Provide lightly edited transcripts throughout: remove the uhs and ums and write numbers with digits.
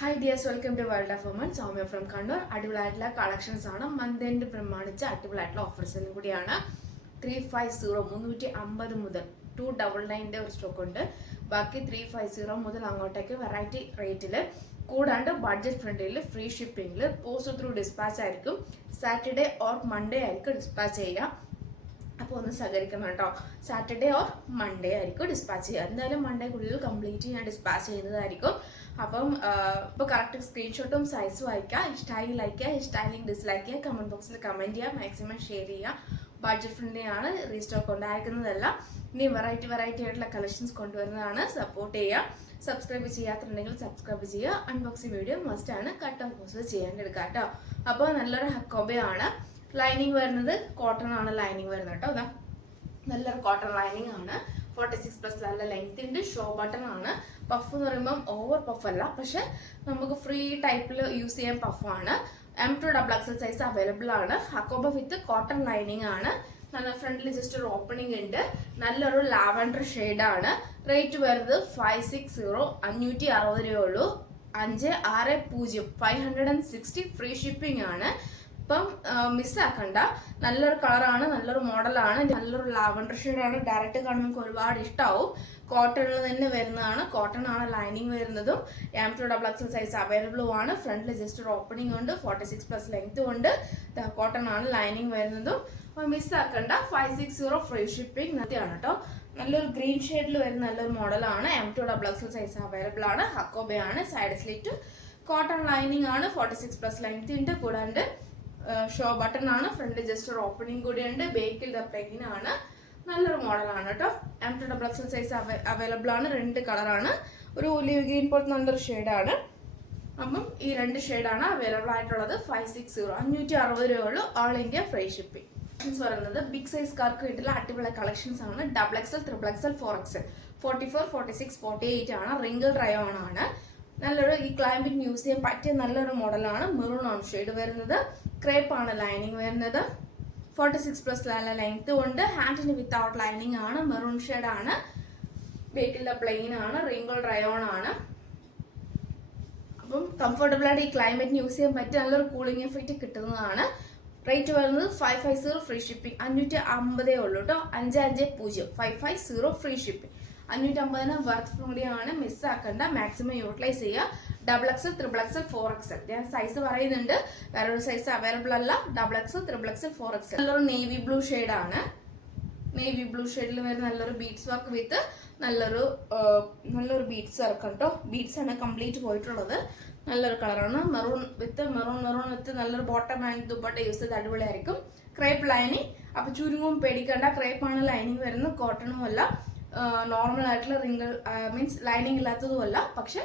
Hi dears, welcome to World of Women. Soumya from Kannur. അടിപൊളിയായിട്ടുള്ള collections ആണ്. Month end പ്രമാണിച്ച് അടിപൊളിയായിട്ടുള്ള ഓഫേഴ്സിലും കൂടിയാണ്. 350 350 മുതൽ 299 ഒരു സ്റ്റോക്ക് ഉണ്ട്. ബാക്കി 350 മുതൽ അങ്ങോട്ടേക്ക് വെറൈറ്റി റേറ്റിൽ കൂടാണ്ട് ബഡ്ജറ്റ് ഫ്രണ്ടിൽ ഫ്രീ ഷിപ്പിംഗിൽ പോസ്റ്റ് ത്രൂ ഡിസ്പാച്ച് ആയിരിക്കും. സാറ്റർഡേ ഓർ മൺഡേ ആയിരിക്കും ഡിസ്പാച്ച് ചെയ്യുക. അപ്പോൾ ഒന്ന് സഹകരിക്കണം കേട്ടോ. സാറ്റർഡേ ഓർ മൺഡേ ആയിരിക്കും ഡിസ്പാച്ച് ചെയ്യുക. എന്തായാലും മൺഡേക്കുള്ളിൽ കംപ്ലീറ്റ് ഞാൻ ഡിസ്പാച്ച് ചെയ്യുന്നതായിരിക്കും. അപ്പം ഇപ്പോൾ കറക്റ്റ് സ്ക്രീൻഷോട്ടും സൈസും അയക്കുക. ഇഷ്ടമായി ലൈക്ക് ചെയ്യുക, ഇഷ്ടമായി ഡിസ്ലൈക്ക് ചെയ്യുക, കമൻറ്റ് ബോക്സിൽ കമൻറ്റ് ചെയ്യുക, മാക്സിമം ഷെയർ ചെയ്യുക. ബഡ്ജറ്റ് ഫ്രണ്ട്ലി ആണ്, റീസ്റ്റോക്ക് ഉണ്ടായിരിക്കുന്നതല്ല. ഇനി വെറൈറ്റി ആയിട്ടുള്ള കളക്ഷൻസ് കൊണ്ടുവരുന്നതാണ്. സപ്പോർട്ട് ചെയ്യുക. സബ്സ്ക്രൈബ് ചെയ്യാത്തുണ്ടെങ്കിൽ സബ്സ്ക്രൈബ് ചെയ്യുക. അൺബോക്സിംഗ് വീഡിയോ മസ്റ്റ് ആണ്. കട്ട് ഓഫ് ബോക്സ് ചെയ്യാണ്ടെടുക്കുക കേട്ടോ. അപ്പോൾ നല്ലൊരു ഹക്കോബയാണ്. ലൈനിങ് വരുന്നത് കോട്ടൺ ആണ്. ലൈനിങ് വരുന്നത് കേട്ടോ. അതാ നല്ലൊരു കോട്ടൺ ലൈനിങ് ആണ്. 46+ നല്ല ലെങ്ത് ഉണ്ട്. ഷോ ബട്ടൺ ആണ്. പഫ് എന്ന് പറയുമ്പോൾ ഓവർ പഫ് അല്ല, പക്ഷെ നമുക്ക് ഫ്രീ ടൈപ്പിൽ യൂസ് ചെയ്യാൻ പഫാണ്. M2XXL സൈസ് അവൈലബിൾ ആണ്. ഹക്കോബ വിത്ത് കോട്ടൺ ലൈനിങ് ആണ്. നല്ല ഫ്രണ്ടിൽ ജസ്റ്റ് ഒരു ഓപ്പണിംഗ് ഉണ്ട്. നല്ലൊരു ലാവൻഡർ ഷെയ്ഡാണ്. റേറ്റ് വരുന്നത് 560 560 രൂപയുള്ളൂ. 560 560 ഫ്രീ ഷിപ്പിംഗ് ആണ്. ഇപ്പം മിസ്സാക്കണ്ട. നല്ലൊരു കളറാണ്, നല്ലൊരു മോഡലാണ്, നല്ലൊരു ലാവൻഡർ ഷെയ്ഡാണ്. ഡയറക്റ്റ് കാണുമ്പോൾ നമുക്ക് ഒരുപാട് ഇഷ്ടമാവും. കോട്ടണിൽ തന്നെ വരുന്നതാണ്. കോട്ടൺ ആണ് ലൈനിങ് വരുന്നതും. M2XXL സൈസ് അവൈലബിളും ആണ്. ഫ്രണ്ടിൽ ജസ്റ്റ് ഒരു ഓപ്പണിംഗ് ഉണ്ട്. 46+ ലെങ്ത്തും ഉണ്ട്. കോട്ടൺ ആണ് ലൈനിങ് വരുന്നതും. അപ്പോൾ മിസ്സാക്കണ്ട. 560 ഫ്രീ ഷിപ്പിംഗ് ആണ് കേട്ടോ. നല്ലൊരു ഗ്രീൻ ഷെയ്ഡിൽ വരുന്ന നല്ലൊരു മോഡലാണ്. M2XXL സൈസ് അവൈലബിൾ ആണ്. ഹക്കോബയാണ്. സൈഡ് സ്ലിറ്റ് കോട്ടൺ ലൈനിങ് ആണ്. 46+ ലെങ്ത് ഉണ്ട്. കൂടാണ്ട് ഷോ ബട്ടൺ ആണ്. ഫ്രണ്ട് ജസ്റ്റ് ഒരു ഓപ്പണിംഗ് കൂടിയുണ്ട്. ബേക്കിൽ പ്ലെയിൻ ആണ്. നല്ലൊരു മോഡലാണ് കേട്ടോ. M2XXL സൈസ് അവൈലബിൾ ആണ്. 2 കളറാണ്. ഒരു ഒലിവ് ഗ്രീൻ പോലത്തെ നല്ലൊരു ഷെയ്ഡാണ്. അപ്പം ഈ 2 ഷെയ്ഡാണ് അവൈലബിൾ ആയിട്ടുള്ളത്. 560 560 രൂപയുള്ളൂ. All India free shipping. പറയുന്നത് ബിഗ് സൈസ് കാർക്ക് കിട്ടുന്ന അടിപൊളി കളക്ഷൻസ് ആണ്. XXL, XXL, 4XL, 44, 46, 48 ആണ്. റിംഗിൾ റയോൺ ആണ്. നല്ലൊരു ഈ ക്ലൈമറ്റ് യൂസ് ചെയ്യാൻ പറ്റിയ നല്ലൊരു മോഡലാണ്. മെറൂൺ ആണ് ഷെയ്ഡ് വരുന്നത്. ക്രേപ്പ് ആണ് ലൈനിങ് വരുന്നത്. 46+ നല്ല ലെങ്ത് ഉണ്ട്. ഹാൻഡിന് വിത്തൗട്ട് ലൈനിങ് ആണ്. മെറൂൺ ഷെയ്ഡ് ആണ്. ബേക്കിലെ പ്ലെയിൻ ആണ്. റിംഗിൾ റയോൺ ആണ്. അപ്പം കംഫർട്ടബിൾ ആയിട്ട് ഈ ക്ലൈമറ്റ് യൂസ് ചെയ്യാൻ പറ്റിയ നല്ലൊരു കൂളിംഗ് എഫക്റ്റ് കിട്ടുന്നതാണ്. റേറ്റ് വരുന്നത് 550 ഫ്രീ ഷിപ്പിംഗ്. 550 ഉള്ളൂ കേട്ടോ. 550 550 ഫ്രീ ഷിപ്പിംഗ്. 550 വർത്ത് കൂടിയാണ്. മിസ്സാക്കണ്ട. മാക്സിമം യൂട്ടിലൈസ് ചെയ്യുക. XXL, XXL, 4XL ഞാൻ സൈസ് പറയുന്നുണ്ട്. വേറൊരു സൈസ് അവൈലബിൾ അല്ല. XXL, XXL, 4XL. നല്ലൊരു നേവി ബ്ലൂ ഷെയ്ഡാണ്. നേവി ബ്ലൂ ഷെയ്ഡിൽ വരുന്ന നല്ലൊരു ബീഡ്സ് വർക്ക് വിത്ത് നല്ലൊരു ബീഡ്സ് വർക്ക് കേട്ടോ. ബീഡ്സ് ആണ് കംപ്ലീറ്റ് പോയിട്ടുള്ളത്. നല്ലൊരു കളറാണ്. മെറൂൺ വിത്ത് നല്ലൊരു ബോട്ടം ആൻഡ് ദുപ്പട്ട യൂസ് ചെയ്ത് അടിപൊളിയായിരിക്കും. Crepe lining. അപ്പൊ ചുരുങ്ങും പേടിക്കേണ്ട. ക്രേപ്പാണ് ലൈനിങ് വരുന്നത്. കോട്ടണും അല്ല. നോർമൽ ആയിട്ടുള്ള റിംഗിൾ മീൻസ് ലൈനിങ് ഇല്ലാത്തതും അല്ല. പക്ഷെ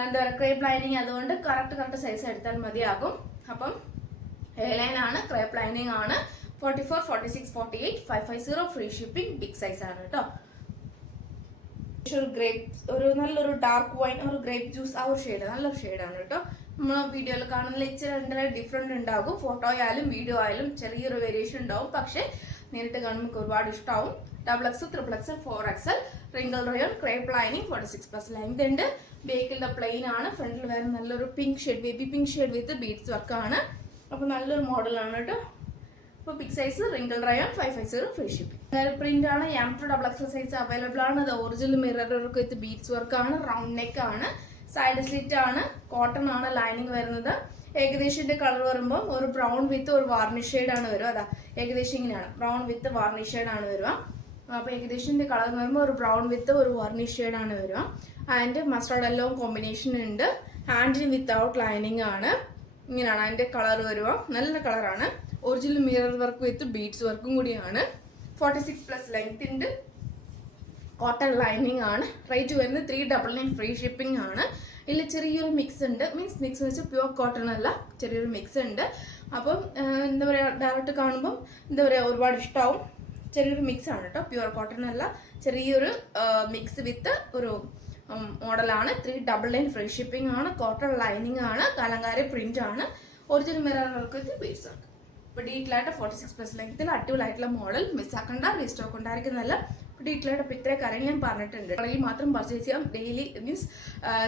എന്താ പറയുക, ക്രേപ്പ് ലൈനിങ് അതുകൊണ്ട് കറക്റ്റ് സൈസ് എടുത്താൽ മതിയാകും. അപ്പം എ ലൈൻ ആണ്. ക്രേപ്പ് ലൈനിങ് ആണ്. 44, 46, 48 550 ഫ്രീ ഷിപ്പിംഗ്. ബിഗ് സൈസ് ആണ് കേട്ടോ. ഒരു നല്ലൊരു ഡാർക്ക് വൈൻ ഒരു ഗ്രേപ്പ് ജ്യൂസ് ആ ഒരു ഷെയ്ഡ് നല്ലൊരു ഷെയ്ഡാണ് കേട്ടോ. നമ്മൾ വീഡിയോയിൽ കാണുന്ന ഇച്ചിരി ഡിഫറെന്റ് ഉണ്ടാകും. ഫോട്ടോ ആയാലും വീഡിയോ ആയാലും ചെറിയൊരു വേരിയേഷൻ ഉണ്ടാവും. പക്ഷെ നേരിട്ട് കാണുമ്പോൾ ഒരുപാട് ഇഷ്ടമാവും. XXL, XXL, 4XL wrinkle rayon crepe lining. 46+ length ഉണ്ട്. ബേക്കിലെ പ്ലെയിൻ ആണ്. ഫ്രണ്ടിൽ വരുന്ന നല്ലൊരു pink shade, baby pink shade with beads work ആണ്. അപ്പൊ നല്ലൊരു മോഡലാണ് കേട്ടോ. അപ്പോൾ big size wrinkle rayon 550 free shipping. Print ആണ്. M2XXL സൈസ് അവൈലബിൾ ആണ്. അത് original mirror work with beads work ആണ്. റൗണ്ട് നെക്ക് ആണ്. സൈഡ് സ്ലിറ്റ് ആണ്. കോട്ടൺ ആണ് ലൈനിങ് വരുന്നത്. ഏകദേശം കളർ വരുമ്പോൾ ഒരു ബ്രൗൺ വിത്ത് ഒരു വാർണിഷ് ഷെയ്ഡ് ആണ് വരിക. അതാ ഏകദേശം ഇങ്ങനെയാണ്. ബ്രൗൺ വിത്ത് വാർണിഷ് ഷെയ്ഡ് ആണ് വരിക. അപ്പോൾ ഏകദേശം കളർ വരുമ്പോൾ ഒരു ബ്രൗൺ വിത്ത് ഒരു വാർണിഷ് ഷെയ്ഡ് ആണ് വരിക. അതിൻ്റെ മസ്റ്റർഡ് യെല്ലോ കോമ്പിനേഷൻ ഉണ്ട്. ഹാൻഡിന് വിത്തൗട്ട് ലൈനിങ് ആണ്. ഇങ്ങനെയാണ് അതിൻ്റെ കളർ വരിക. നല്ല കളറാണ്. Original mirror work with beads വർക്കും കൂടിയാണ്. 46+ ലെങ്ത് ഉണ്ട്. കോട്ടൺ ലൈനിങ് ആണ്. റേറ്റ് വരുന്നത് 399 ഫ്രീ ഷിപ്പിംഗ് ആണ്. ഇതിൽ ചെറിയൊരു മിക്സ് ഉണ്ട്. മിക്സ് എന്ന് വെച്ചാൽ പ്യുവർ കോട്ടൺ അല്ല, ചെറിയൊരു മിക്സ് ഉണ്ട്. അപ്പം എന്താ പറയുക, ഡയറക്റ്റ് കാണുമ്പം എന്താ പറയുക ഒരുപാട് ഇഷ്ടമാവും. ചെറിയൊരു മിക്സ് ആണ് കേട്ടോ. പ്യുവർ കോട്ടൺ അല്ല, ചെറിയൊരു മിക്സ് വിത്ത് ഒരു മോഡലാണ്. 399 ഫ്രീ ഷിപ്പിംഗ് ആണ്. കോട്ടൺ ലൈനിങ് ആണ്. കലങ്കാരി പ്രിന്റ് ആണ്. Original mirror work with beads work. ഇപ്പോൾ ഡീറ്റെയിൽ ആയിട്ട് 46+ ലെങ്ത്തിൽ അടിപൊളിയായിട്ടുള്ള മോഡൽ. മിസ്സാക്കണ്ട. റീസ്റ്റോക്ക് ഉണ്ടായിരിക്കുന്നതല്ല. ഡീറ്റെയിൽഡ് അപ്പോൾ ഇത്രയും കാര്യം ഞാൻ പറഞ്ഞിട്ടുണ്ട്. അല്ലെങ്കിൽ മാത്രം പർച്ചേസ് ചെയ്യാം. ഡെയിലി മീൻസ്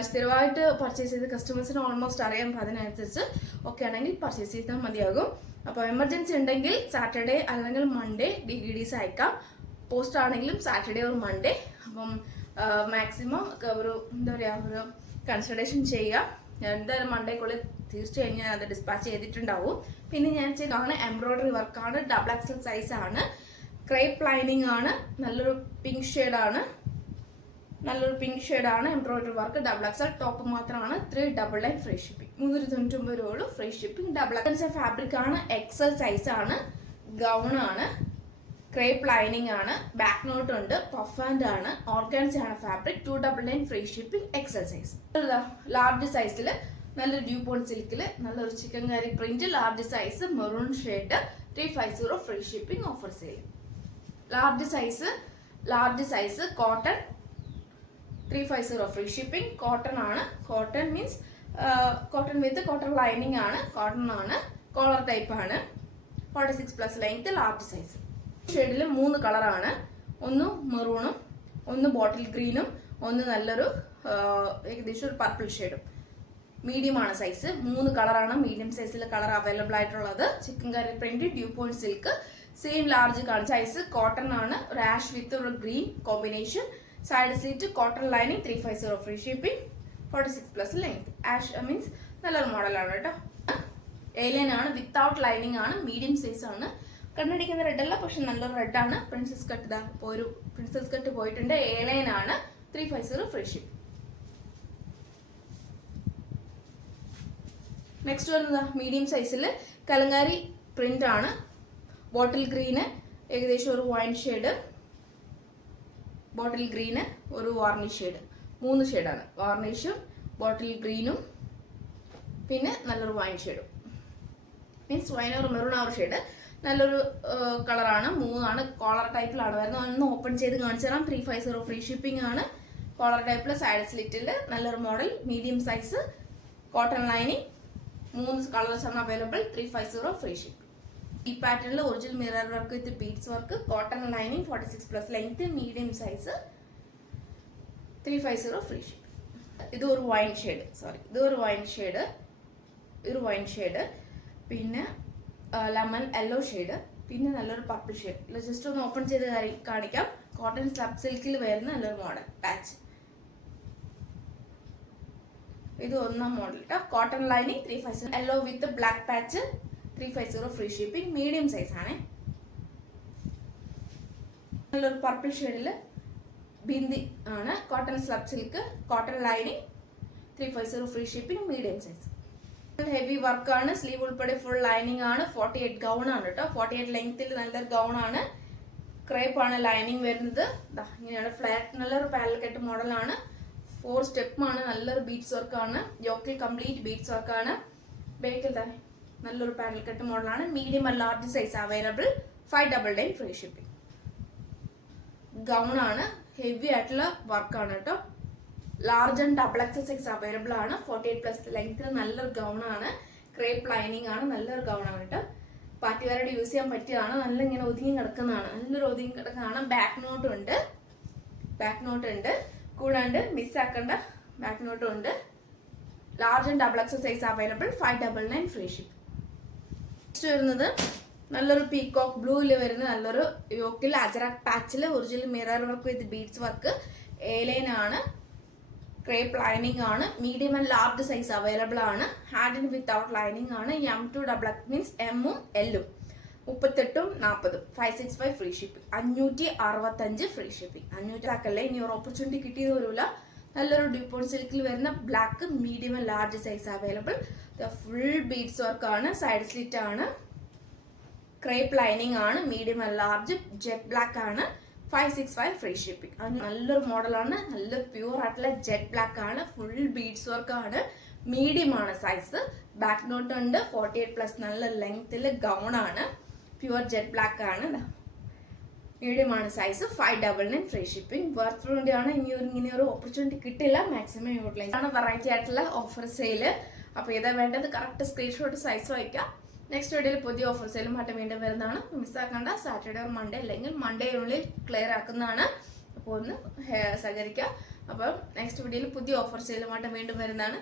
സ്ഥിരമായിട്ട് പർച്ചേസ് ചെയ്ത് കസ്റ്റമേഴ്സിന് ഓൾമോസ്റ്റ് അറിയാം. അപ്പോൾ അതിനനുസരിച്ച് ഒക്കെ ആണെങ്കിൽ പർച്ചേസ് ചെയ്താൽ മതിയാകും. അപ്പോൾ എമർജൻസി ഉണ്ടെങ്കിൽ സാറ്റർഡേ അല്ലെങ്കിൽ മൺഡേ DDDs അയക്കാം. പോസ്റ്റ് ആണെങ്കിലും സാറ്റർഡേ ഒരു മൺഡേ. അപ്പം മാക്സിമം ഒരു എന്താ പറയുക ഒരു കൺസിഡറേഷൻ ചെയ്യുക. എന്തായാലും മൺഡേക്കുള്ളിൽ തീർച്ചയായും ഞാൻ അത് ഡിസ്പാച്ച് ചെയ്തിട്ടുണ്ടാവും. പിന്നെ ഞാൻ ചെയ്താണ് എംബ്രോയിഡറി വർക്കാണ്, XXL സൈസാണ്, ക്രേപ്പ് ലൈനിങ് ആണ്, നല്ലൊരു പിങ്ക് ഷെയ്ഡാണ്, എംബ്രോയിഡറി വർക്ക്, XXL ടോപ്പ് മാത്രമാണ്. 399 ഫ്രീ ഷിപ്പിംഗ്, 399 രൂപ ഫ്രീ ഷിപ്പിംഗ്. XXL ഫാബ്രിക് ആണ്, XL സൈസാണ്, ഗൗൺ ആണ്, ക്രേപ്പ് ലൈനിങ് ആണ്, ബാക്ക് നോട്ട് ഉണ്ട്, പഫ് ആൻഡ് ആണ്, ഓർഗാൻസ ആണ് fabric. 299 free shipping, XL size. Large സൈസിൽ നല്ലൊരു ഡ്യൂപോൺ സിൽക്കിൽ നല്ലൊരു chikankari print, large size, maroon shade, 350 free shipping, offer sale. Large size cotton, 350 free shipping. Cotton ആണ്, cotton means cotton with cotton lining ആണ്, cotton ആണ്, collar type ആണ്, 46+ length, large size. ഷെയ്ഡിൽ 3 കളറാണ്, ഒന്ന് മെറൂണും, ഒന്ന് ബോട്ടിൽ ഗ്രീനും, ഒന്ന് നല്ലൊരു ഏകദേശം ഒരു പർപ്പിൾ ഷെയ്ഡും. മീഡിയം ആണ് സൈസ്. 3 കളറാണ് മീഡിയം സൈസിലെ കളർ അവൈലബിൾ ആയിട്ടുള്ളത്. ചിക്കൻ കറി പ്രിന്റ്, ഡ്യൂപോയിന്റ് സിൽക്ക്, സെയിം ലാർജ് ആണ് സൈസ്. കോട്ടൺ ആണ്, ഒരു ആഷ് വിത്ത് ഒരു green combination, side slit, cotton lining, 350 free shipping, 46+ length. Ash means നല്ലൊരു മോഡലാണ് കേട്ടോ. ഏലിയൻ ആണ്, വിത്തൗട്ട് ലൈനിങ് ആണ്, മീഡിയം സൈസ് ആണ്. കണ്ണടിക്കുന്ന റെഡ് അല്ല, പക്ഷെ നല്ലൊരു റെഡ് ആണ്. പ്രിൻസസ് കട്ട് ഇതാ ഇപ്പോൾ ഒരു പ്രിൻസസ് കട്ട് പോയിട്ടുണ്ട്. ഏലിയൻ ആണ്, 350 ഫ്രീ ഷിപ്പിംഗ്. നെക്സ്റ്റ് വരുന്നത് മീഡിയം സൈസിൽ കലങ്കാരി പ്രിന്റ് ആണ്, ബോട്ടിൽ ഗ്രീന്, ഏകദേശം ഒരു വൈൻ ഷെയ്ഡ്, ബോട്ടിൽ ഗ്രീന്, ഒരു വാർണിഷ് ഷെയ്ഡ്. 3 ഷെയ്ഡാണ്, വാർണിഷും ബോട്ടിൽ ഗ്രീനും പിന്നെ നല്ലൊരു വൈൻ ഷെയ്ഡും. മീൻസ് വൈൻ ഒരു മെറൂൺ ആ ഒരു ഷെയ്ഡ്. നല്ലൊരു കളറാണ്. 3 കോളർ ടൈപ്പിലാണ് വരുന്നത്. ഒന്ന് ഓപ്പൺ ചെയ്ത് കാണിച്ചു തരാം. 350 ഫ്രീ ഷിപ്പിംഗ് ആണ്. കോളർ ടൈപ്പിൽ, സൈഡ് സ്ലിറ്റിൽ നല്ലൊരു model, medium size, cotton lining, 3 colours ആണ് അവൈലബിൾ, 350 ഫ്രീ ഷിപ്പിംഗ്. ഈ പാറ്റേണിൽ original mirror work with beads work, cotton lining, 46+ length, medium size, 350 free shipping. ഇത് ഒരു വൈൻ ഷെയ്ഡ്, വൈൻ ഷെയ്ഡ്, പിന്നെ ലെമൺ യെല്ലോ ഷെയ്ഡ്, പിന്നെ നല്ലൊരു പർപ്പിൾ ഷെയ്ഡ്. ജസ്റ്റ് ഒന്ന് open ചെയ്ത് കാണിക്കാം. കോട്ടൺ സ്ലബ് സിൽക്കിൽ വരുന്ന നല്ലൊരു മോഡൽ പാച്ച്. ഇത് ഒന്നാം മോഡൽ കേട്ടോ. കോട്ടൺ ലൈനിങ്, 350, യെല്ലോ വിത്ത് black patch, 350 free shipping, medium size ആണ്. നല്ലൊരു പർപ്പിൾ ഷെയ്ഡിൽ ബിന്ദി ആണ്, cotton slub silk, cotton lining, 350 free shipping, medium size. Heavy വർക്കാണ്, സ്ലീവ് ഉൾപ്പെടെ ഫുൾ ലൈനിങ് ആണ്, 48 ഗൗൺ ആണ് കേട്ടോ. 48 ലെങ്ത്തിൽ നല്ലൊരു ഗൗൺ ആണ്, ക്രേപ്പ് ആണ് ലൈനിങ് വരുന്നത്. ഇങ്ങനെയാണ് ഫ്ലാറ്റ്, നല്ലൊരു പാരൽ കട്ട് മോഡലാണ്. 4 സ്റ്റെപ്പാണ്, നല്ലൊരു ബീഡ്സ് വർക്കാണ്, യോക്കിൽ കംപ്ലീറ്റ് ബീഡ്സ് വർക്കാണ്. ബേക്കിൽ നല്ലൊരു പാരൽ കട്ട് മോഡലാണ്. Medium and large size available, 599 free shipping. Gown ആണ്, ഹെവി ആയിട്ടുള്ള വർക്കാണ് കേട്ടോ. Large and XXL size available ആണ്. 48+ ലെങ്ത്തിൽ നല്ലൊരു ഗൗൺ ആണ്, ക്രേപ്പ് ലൈനിങ് ആണ്, നല്ലൊരു ഗൗൺ ആണ് കേട്ടോ. പാർട്ടി വെയറായിട്ട് യൂസ് ചെയ്യാൻ പറ്റിയതാണ്. നല്ല ഇങ്ങനെ ഒതുങ്ങി കിടക്കുന്നതാണ്, നല്ലൊരു ഒതുങ്ങി കിടക്കുന്നതാണ്. ബാക്ക് നോട്ട് ഉണ്ട്, കൂടാണ്ട് മിസ്സാക്കേണ്ട ബാക്ക് നോട്ടും ഉണ്ട്. Large and XXL size available, 599 free ship. Next വരുന്നത് നല്ലൊരു പീകോക്ക് ബ്ലൂവിൽ വരുന്ന നല്ലൊരു യോക്കിൽ അജറാക് പാച്ചിൽ, original mirror work with beads work, A line ആണ്, ക്രേപ്പ് ലൈനിങ് ആണ്, medium and large size available ആണ്. ഹാൻഡിന് വിത്തൗട്ട് ലൈനിങ് ആണ്. M2XX മീൻസ് എമ്മും എല്ലും, 38ഉം 40ഉം, 565 ഫ്രീ ഷിപ്പിംഗ്, 565 ഫ്രീ ഷിപ്പിംഗ്. 500 ആക്കല്ലേ, ഇനി ഒരു ഓപ്പർച്യൂണിറ്റി കിട്ടിയത് വരില്ല. നല്ലൊരു ഡ്യൂപോൺ സിൽക്കിൽ വരുന്ന black, medium and large size available. Full beads work ആണ്, സൈഡ് സ്ലിറ്റ് ആണ്, ക്രേപ്പ് ലൈനിങ് ആണ്, medium and large, jet black ആണ്, 565 ഫ്രീ ഷിപ്പിംഗ്. അത് നല്ലൊരു മോഡലാണ്, നല്ല പ്യൂർ ആയിട്ടുള്ള ജെറ്റ് ബ്ലാക്ക് ആണ്, ഫുൾ ബീഡ്സ് വർക്ക് ആണ്, മീഡിയം ആണ് സൈസ്. ബാക്ക് നോട്ട് ഉണ്ട്, 48+ നല്ല ലെങ്ത്തിൽ ഗൗൺ ആണ്, പ്യൂർ ജെറ്റ് ബ്ലാക്ക് ആണ്, മീഡിയം ആണ് സൈസ്, 599 ഫ്രീ ഷിപ്പിംഗ്. വർത്ത് ആണ്. ഇങ്ങനെ ഒരു ഓപ്പർച്യൂണിറ്റി കിട്ടില്ല, മാക്സിമം യൂട്ടിലൈസ് ആണ്. വെറൈറ്റി ആയിട്ടുള്ള ഓഫർ സെയിൽ. അപ്പോൾ ഏതാ വേണ്ടത് കറക്റ്റ് സ്ക്രീൻഷോട്ട് സൈസ് വയ്ക്കാം. നെക്സ്റ്റ് വീഡിയോയിൽ പുതിയ ഓഫർ സെയിലുമായിട്ട് വീണ്ടും വരുന്നതാണ്. മിസ്സാക്കേണ്ട. സാറ്റർഡേ ഓർ മൺഡേ അല്ലെങ്കിൽ മൺഡേയുള്ളിൽ ക്ലിയർ ആക്കുന്നതാണ്. അപ്പോൾ ഒന്ന് സഹകരിക്കുക. അപ്പം നെക്സ്റ്റ് വീഡിയോയിൽ പുതിയ ഓഫർ സെയിലുമായിട്ട് വീണ്ടും വരുന്നതാണ്.